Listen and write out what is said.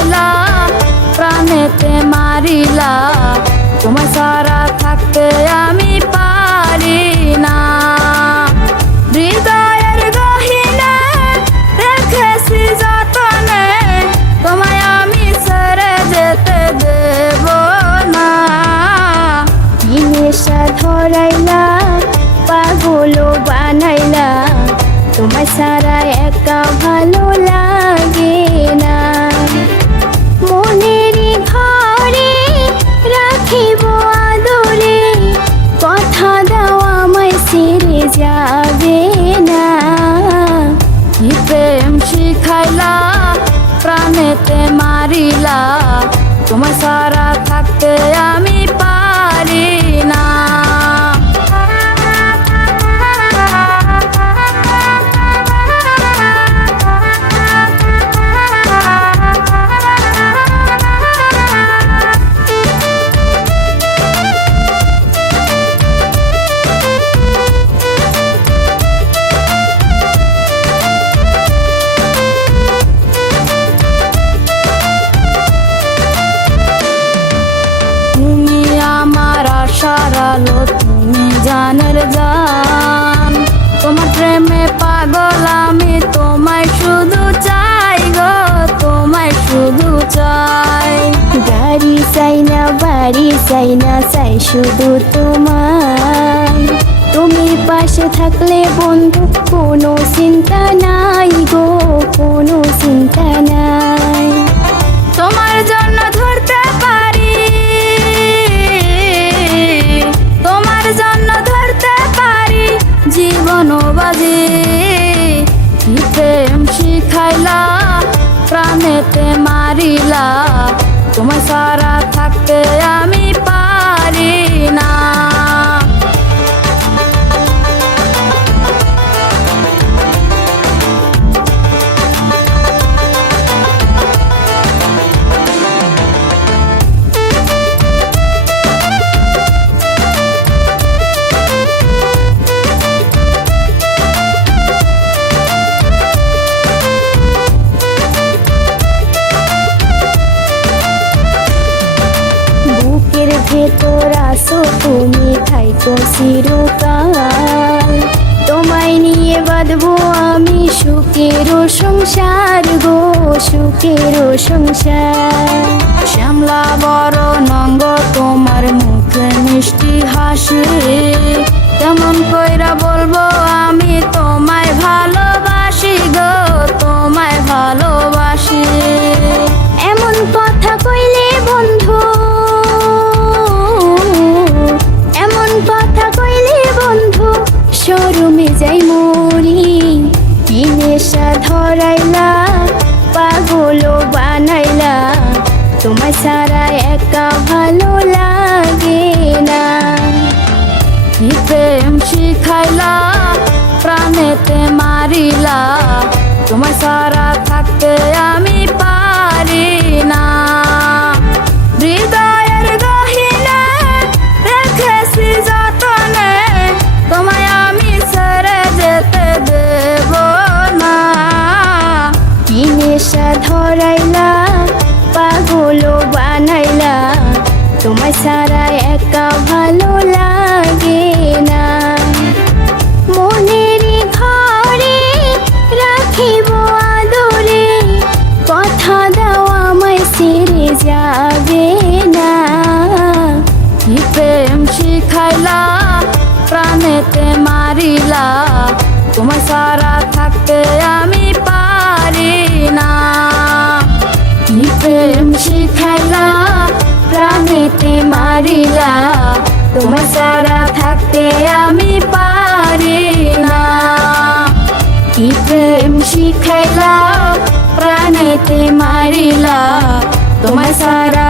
শিখাইলা প্রাণেতে মারিলা তোমার সারা থাকতে আমি পারি না। হৃদয়ের গহীনে রেখেছি যতনে তোমায় আমি ছেড়ে যেতে দেব না। কি নেশা ধরাইলা পাগল বানাইলা তোমায় সারা একা ভালো লাগে না। মনেরই ঘরে রাখিব আদরে কথা দাও আমায় ছেড়ে যাবে না। কি প্রেম শিখাইলা প্রাণেতে মারিলা তোমার সারা থাকতে আমি পারি না। সারালো তুমি জানের জান তোমার প্রেমে পাগল আমি তোমায় শুধু চাই গো তোমায় শুধু চাই। গাড়ি চাই না বাড়ি চাই না চাই শুধু তোমায়। তুমি পাশে থাকলে বন্ধু কোনো চিন্তা নাই গো কোনো চিন্তা নাই। তোমার জন্য ধরতে পারি তোমার জন্য ধরতে পারি জীবন বাজি। কি প্রেম শিখাইলা প্রাণেতে মারিলা তোমার সারা থাকতে আমি পারি না। ভেতর আসো তুমি থাইকো চিরকাল তোমায় নিয়ে বাঁধবো আমি সুখের সংসার গো সুখের সংসার। শ্যামলা বড় নঙ্গ তোমার মুখে মিষ্টি হাসি কেমন কইরা বলবো আমি তোমায় ভালোবাসি গো তোমায় ভালোবাসি। এমন কথা কইলে বন্ধু কথা কইলে বন্ধু শরমে যাই মরি। কি নেশা ধরাইলা পাগল বানাইলা তোমায় সারা একা ভালো লাগে না। কি প্রেম শিখাইলা প্রাণেতে মারিলা তোমায় সারা থাকতে আমি পারি না। হৃদয়ের গহীনে রেখেছি যতনে তোমায় আমি ছেড়ে যেতে দেব না। কি নেশা ধরাইলা পাগল বানাইলা তোমায় সারা একা ভালো লাগে না। মনেরই ঘরে রাখিব আদরে কথা দাও আমায় ছেড়ে যাবে না। কি প্রেম শিখাইলা প্রাণেতে মারিলা তোমার সারা থাকতে আমি পারি না। কি প্রেম শিখাইলা প্রাণেতে মারিলা তোমার সারা থাকতে আমি পারি না। কি প্রেম শিখাইলা প্রাণেতে মারিলা তোমার সারা